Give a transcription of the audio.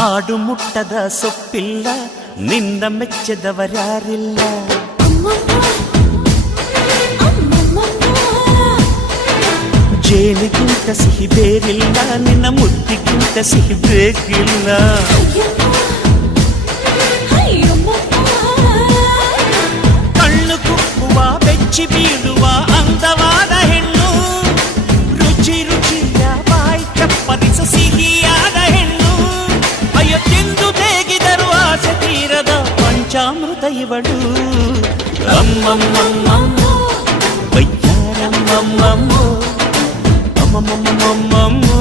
ಆಡು ಮುಟ್ಟದ ಸೊಪ್ಪಿಲ್ಲ ನಿನ್ನ ಮೆಚ್ಚದವರ್ಯಾರಿಲ್ಲ ಜೇನಿಗಿಂತ ಸಿಹಿ ಬೇರಿಲ್ಲ ನಿನ್ನ ಮುದ್ದಿಗಿಂತ ಸಿಹಿ ಬೇಕಿಲ್ಲ ಕಣ್ಣು ಕುಕ್ಕುವ ಬೆಚ್ಚಿ ಬೀಳುವ ಅಂದವಾದ ಹೆಣ್ಣು ರುಚಿ ರುಚಿಯ ಬಾಯಿ ಚಪ್ಪರಿಸ ಸಿಹಿಯಾದ ಹೆಣ್ಣು ಅಯ್ಯೋ ತಿಂದು ಬೇಗಿದರು ಆಸೆ ತೀರದ ಪಂಚಾಮೃತ ಇವಳು ಅಮ್ಮಮ್ಮಮ್ಮಮ್ಮೋ ವೈದ್ಯಾರಮ್ಮಮ್ಮಮ್ಮೋ ಅಮ್ಮಮ್ಮಮ್ಮಮ್ಮಮ್ಮೋ